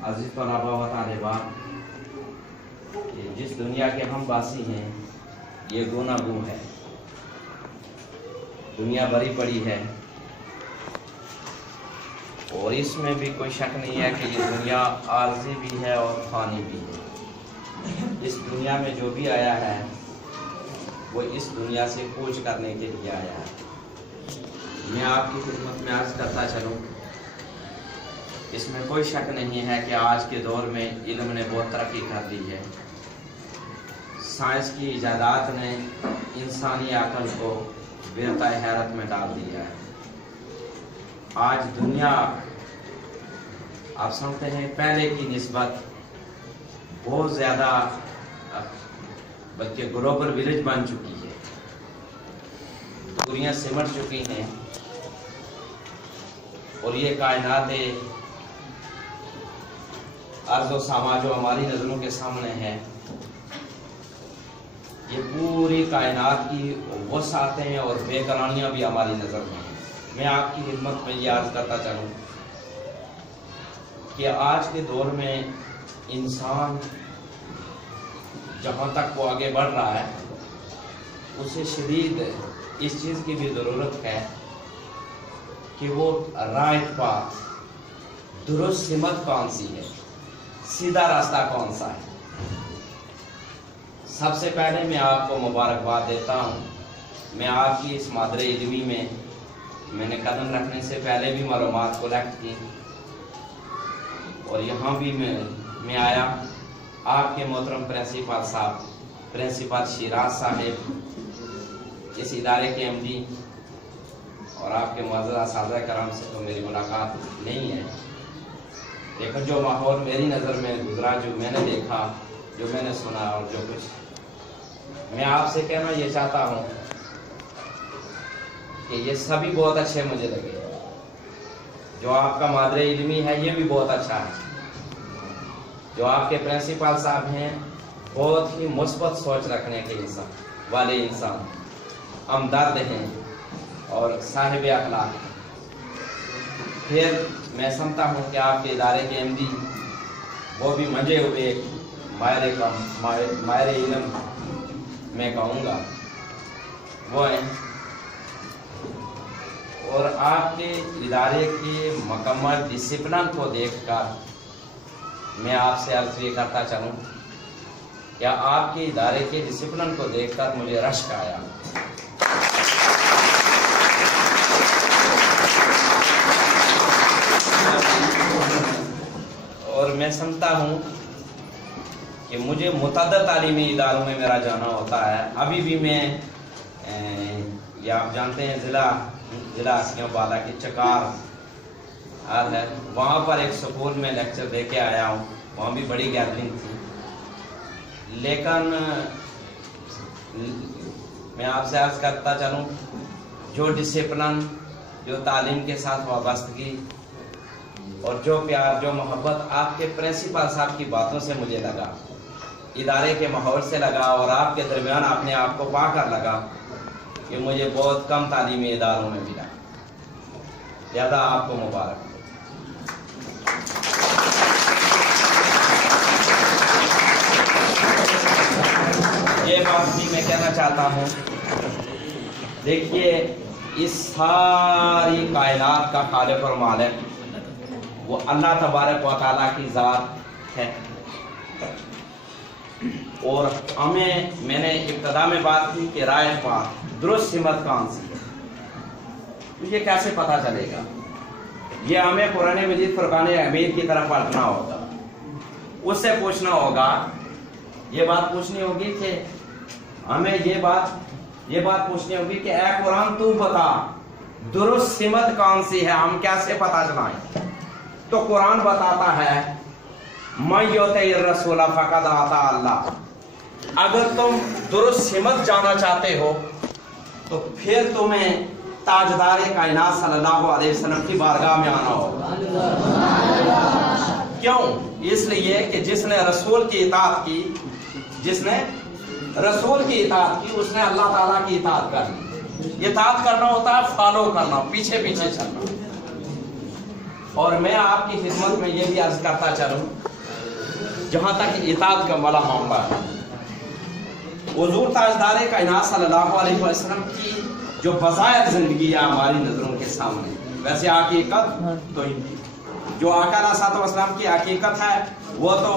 अजीज़ तलबा व तालिबात, जिस दुनिया के हम वासी हैं ये गूनागू है। दुनिया भरी पड़ी है और इसमें भी कोई शक नहीं है कि ये दुनिया आर्जी भी है और फानी भी है। इस दुनिया में जो भी आया है वो इस दुनिया से कूच करने के लिए आया है। मैं आपकी खिदमत में अर्ज़ करता चलूँ, इसमें कोई शक नहीं है कि आज के दौर में इल्म ने बहुत तरक्की कर दी है। साइंस की इजादात ने इंसानी अक़ल को बेहतर हैरत में डाल दिया है। आज दुनिया आप समझते हैं पहले की निस्बत बहुत ज़्यादा बल्कि ग्लोबल विलेज बन चुकी है। दुनिया सिमट चुकी हैं और ये कायनात अर्ज़ व सामा जो हमारी नज़रों के सामने है, ये पूरी कायनात की वसाअतें और बेकरानियाँ भी हमारी नज़र में हैं। मैं आपकी खिदमत में ये अर्ज़ करता चलूँ कि आज के दौर में इंसान जहाँ तक वो आगे बढ़ रहा है उसे शदीद इस चीज़ की भी ज़रूरत है कि वो राइट पाथ, दुरुस्त सिमत कौन सी है, सीधा रास्ता कौन सा है। सबसे पहले मैं आपको मुबारकबाद देता हूँ। मैं आपकी इस मादरे इल्मी में मैंने कदम रखने से पहले भी मालूमात कलेक्ट की और यहाँ भी मैं आया। आपके मोहतरम प्रिंसिपल साहब, प्रिंसिपल शिराज साहब, इस इदारे के एमडी और आपके मुअज़्ज़ज़ असातिज़ा कराम से तो मेरी मुलाकात नहीं है, लेकिन जो माहौल मेरी नज़र में गुजरा, जो मैंने देखा, जो मैंने सुना और जो कुछ मैं आपसे कहना ये चाहता हूँ कि ये सभी बहुत अच्छे मुझे लगे। जो आपका मादरे इल्मी है ये भी बहुत अच्छा है। जो आपके प्रिंसिपल साहब हैं बहुत ही मुस्बत सोच रखने के वाले इंसान, हमदर्द हैं और साहिब अखलाक। फिर मैं समझता हूँ कि आपके इदारे के एमडी वो भी मंजे हुए माहिर इल्म मैं कहूँगा वो हैं, और आपके इदारे के मुकम्मल डिसिप्लिन को देखकर मैं आपसे अर्ज़ ये करता चलूँ, क्या आपके इदारे के डिसिप्लिन को देखकर मुझे रश्क आया। और मैं समझता हूँ कि मुझे मुतअद्दिद तालीमी इदारों में मेरा जाना होता है। अभी भी मैं या आप जानते हैं ज़िला आसियाबाद की चकार है, वहाँ पर एक स्कूल में लेक्चर दे के आया हूँ। वहाँ भी बड़ी गैदरिंग थी, लेकिन मैं आपसे अर्ज़ करता चलूँ, जो डिसिप्लिन, जो तालीम के साथ वाबस्तगी और जो प्यार, जो मोहब्बत आपके प्रिंसिपल साहब की बातों से मुझे लगा, इदारे के माहौल से लगा और आपके दरमियान अपने आप को पाकर लगा कि मुझे बहुत कम तालीमी इदारों में मिला। ज़्यादा आपको मुबारक। ये बात भी मैं कहना चाहता हूँ, देखिए इस सारी कायनात का खालिक और मालिक वो अल्लाह तबारक व तआला की ज़ात है। और मैंने इब्तदा में बात की कि राइट पाथ, दुरुस्त सिमत कौन सी है, तो ये कैसे पता चलेगा? ये हमें कुरान मजीद फुरकान हमीद की तरफ पलटना होगा, उससे पूछना होगा, ये बात पूछनी होगी कि हमें ये बात पूछनी होगी कि ऐ कुरान तू बता दुरुस्त सिमत कौन सी है, हम कैसे पता चलाएं? तो कुरान बताता है मैं योते रसूला फ़क़द आता अल्लाह। अगर तुम दुरुस्त सिमत जाना चाहते हो तो फिर तुम्हें ताजदार कायनात सल्लल्लाहु अलैहि वसल्लम की बारगाह में आना होगा। क्यों? इसलिए कि जिसने रसूल की इताअत की, उसने अल्लाह ताला की इताअत कर ली। इताअत करना होता है फॉलो करना, पीछे पीछे चलना। اور میں آپ کی خدمت میں یہ بھی عرض کرتا چلوں جہاں تک اطاعت کا والا معاملہ ہے، حضور تاجدار کائنات صلی اللہ علیہ وسلم کی جو بظاہر زندگی ہے ہماری نظروں کے سامنے، ویسے حقیقت تو جو آقا علیہ الصلوۃ والسلام کی حقیقت ہے وہ تو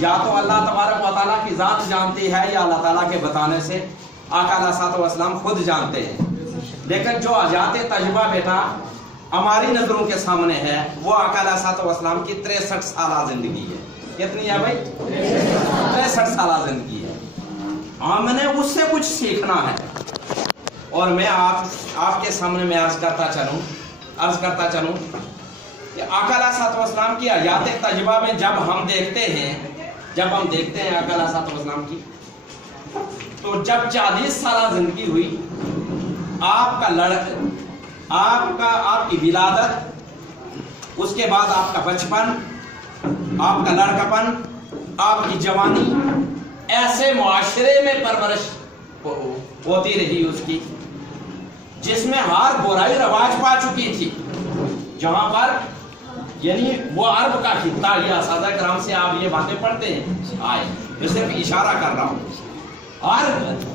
یا تو اللہ تبارک و تعالیٰ کی ذات جانتی ہے یا اللہ تعالیٰ کے بتانے سے آقا علیہ الصلوۃ والسلام خود جانتے ہیں، لیکن جو حیات تجربہ بیٹا ہماری نظروں کے سامنے ہے وہ آقا علیہ الصلوۃ والسلام کی 63 سالہ زندگی ہے۔ کتنی ہے بھائی؟ 63 سالہ زندگی ہے۔ ہم نے اس سے کچھ سیکھنا ہے، اور میں آپ کے سامنے میں عرض کرتا چلوں کہ آقا علیہ الصلوۃ والسلام کی حیات تجربہ میں جب ہم دیکھتے ہیں آقا علیہ الصلوۃ والسلام کی، تو جب 40 سالہ زندگی ہوئی، آپ کی ولادت، اس کے بعد آپ کا بچپن، آپ کا لڑکپن، آپ کی جوانی، ایسے معاشرے میں پرورش ہوتی رہی اس کی جس میں ہر برائی رواج پا چکی تھی، جہاں پر یعنی وہ عرب کا خطہ، یہ اساتذہ کرام سے آپ یہ باتیں پڑھتے ہیں آئے، میں صرف اشارہ کر رہا ہوں،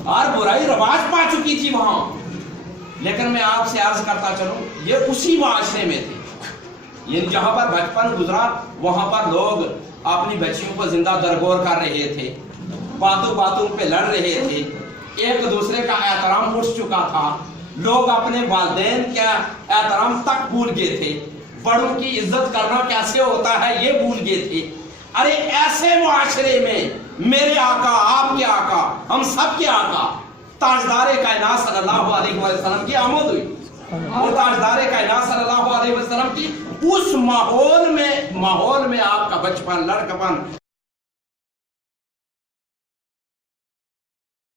ہر برائی رواج پا چکی تھی وہاں، لیکن میں آپ سے عرض کرتا چلوں یہ اسی معاشرے میں تھے، یعنی جہاں پر بچپن گزرا وہاں پر لوگ اپنی بچیوں کو زندہ درگور کر رہے تھے، باتوں پہ لڑ رہے تھے، ایک دوسرے کا احترام اٹھ چکا تھا، لوگ اپنے والدین کا احترام تک بھول گئے تھے، بڑوں کی عزت کرنا کیسے ہوتا ہے یہ بھول گئے تھے۔ ارے ایسے معاشرے میں میرے آقا، آپ کے آقا، ہم سب کے آقا تاجدار کائنات صلی اللہ علیہ وسلم کی آمد ہوئی، اور تاجدار کائنات صلی اللہ علیہ وسلم کی اس ماحول میں آپ کا بچپن، لڑکپن